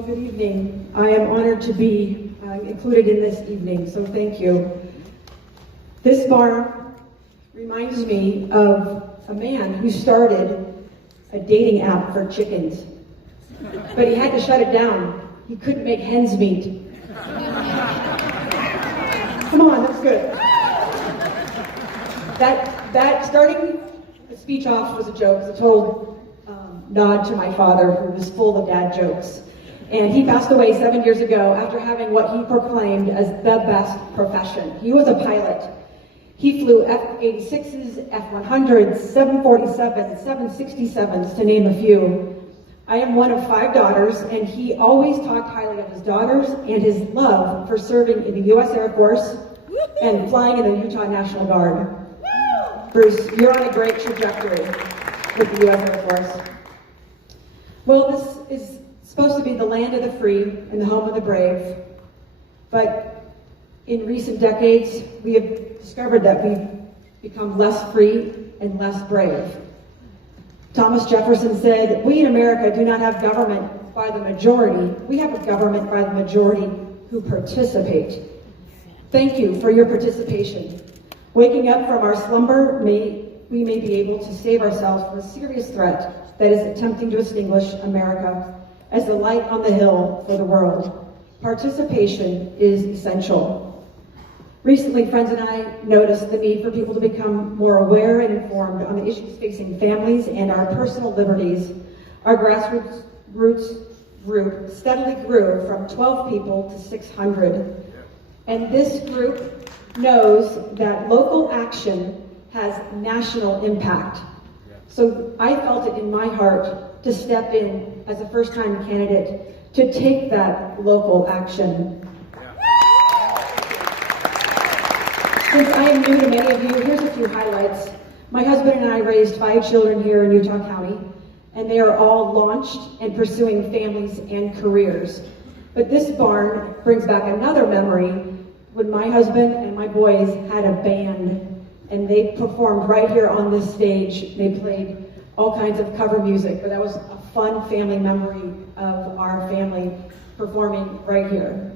Well, good evening. I am honored to be included in this evening, so thank you. This barn reminds me of a man who started a dating app for chickens, but he had to shut it down. He couldn't make hens meet. Come on, that's good. That starting the speech off was a joke. It was a total nod to my father, who was full of dad jokes. And he passed away 7 years ago after having what he proclaimed as the best profession. He was a pilot. He flew F-86s, F-100s, 747s, 767s, to name a few. I am one of 5 daughters, and he always talked highly of his daughters and his love for serving in the U.S. Air Force and flying in the Utah National Guard. Bruce, you're on a great trajectory with the U.S. Air Force. Well, this is supposed to be the land of the free and the home of the brave, but in recent decades, we have discovered that we've become less free and less brave. Thomas Jefferson said, "We in America do not have government by the majority. We have a government by the majority who participate." Thank you for your participation. Waking up from our slumber, we may be able to save ourselves from a serious threat that is attempting to extinguish America as the light on the hill for the world. Participation is essential. Recently, friends and I noticed the need for people to become more aware and informed on the issues facing families and our personal liberties. Our grassroots group steadily grew from 12 people to 600. And this group knows that local action has national impact. So I felt it in my heart to step in as a first-time candidate to take that local action. Since I am new to many of you, here's a few highlights. My husband and I raised 5 children here in Utah County, and they are all launched and pursuing families and careers. But this barn brings back another memory when my husband and my boys had a band, and they performed right here on this stage. They played all kinds of cover music, but that was a fun family memory of our family performing right here.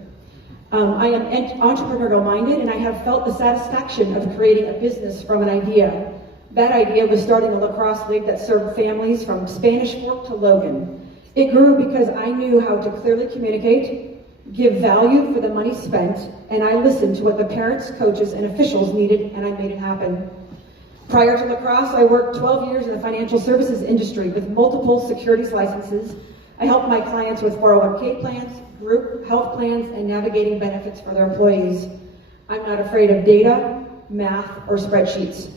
I am entrepreneurial minded, and I have felt the satisfaction of creating a business from an idea. That idea was starting a lacrosse league that served families from Spanish Fork to Logan. It grew because I knew how to clearly communicate, give value for the money spent, and I listened to what the parents, coaches, and officials needed, and I made it happen. Prior to lacrosse, I worked 12 years in the financial services industry with multiple securities licenses. I helped my clients with 401k plans, group health plans, and navigating benefits for their employees. I'm not afraid of data, math, or spreadsheets.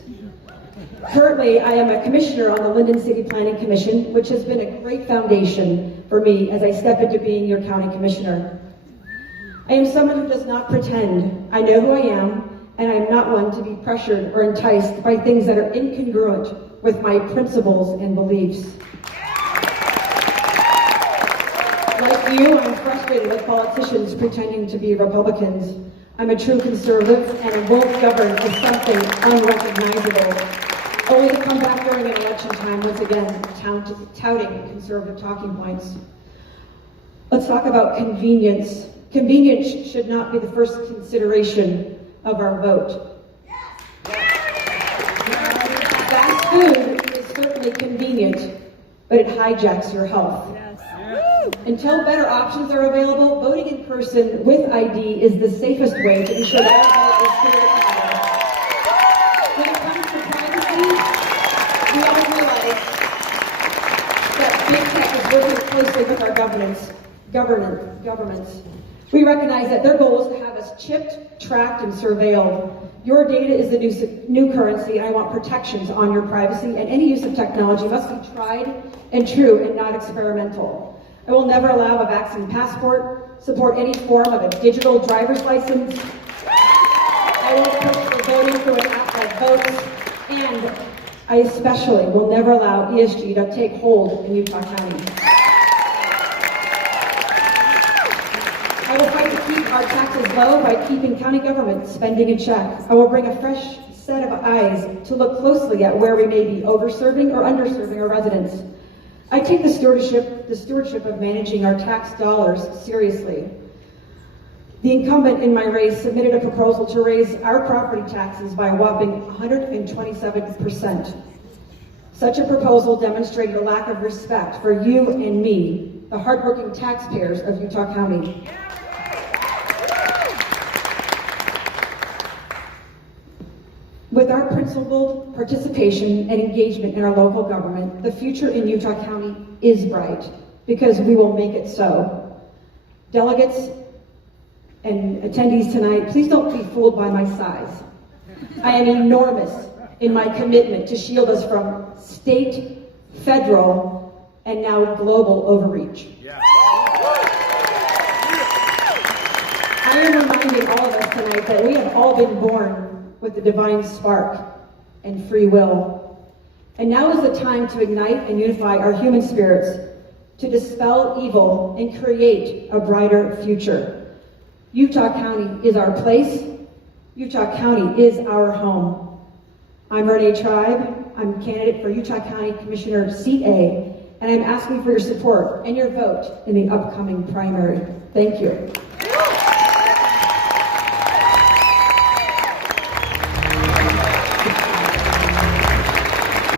Currently, I am a commissioner on the Linden City Planning Commission, which has been a great foundation for me as I step into being your county commissioner. I am someone who does not pretend. I know who I am, and I am not one to be pressured or enticed by things that are incongruent with my principles and beliefs. Like you, I'm frustrated with politicians pretending to be Republicans. I'm a true conservative, and I won't govern as something unrecognizable, only to come back during an election time once again touting conservative talking points. Let's talk about convenience. Convenience should not be the first consideration of our vote. Fast food is certainly convenient, but it hijacks your health. Until better options are available, voting in person with ID is the safest way to ensure that our vote is fair. When it comes to privacy, we all realize that big tech is working closely with our governments. We recognize that their goal is to have us chipped, tracked, and surveilled. Your data is the new currency, and I want protections on your privacy, and any use of technology must be tried and true and not experimental. I will never allow a vaccine passport, support any form of a digital driver's license. I won't push for voting through an app like Votes, and I especially will never allow ESG to take hold in Utah County. I will fight to keep our taxes low by keeping county government spending in check. I will bring a fresh set of eyes to look closely at where we may be overserving or underserving our residents. I take the stewardship of managing our tax dollars seriously. The incumbent in my race submitted a proposal to raise our property taxes by a whopping 127%. Such a proposal demonstrated a lack of respect for you and me, the hardworking taxpayers of Utah County. With our principled participation and engagement in our local government, the future in Utah County is bright because we will make it so. Delegates and attendees tonight, please don't be fooled by my size. I am enormous in my commitment to shield us from state, federal, and now global overreach. Yeah. I am reminding all of us tonight that we have all been born with the divine spark and free will. And now is the time to ignite and unify our human spirits, to dispel evil and create a brighter future. Utah County is our place. Utah County is our home. I'm Renee Tribe. I'm a candidate for Utah County Commissioner Seat A, and I'm asking for your support and your vote in the upcoming primary. Thank you.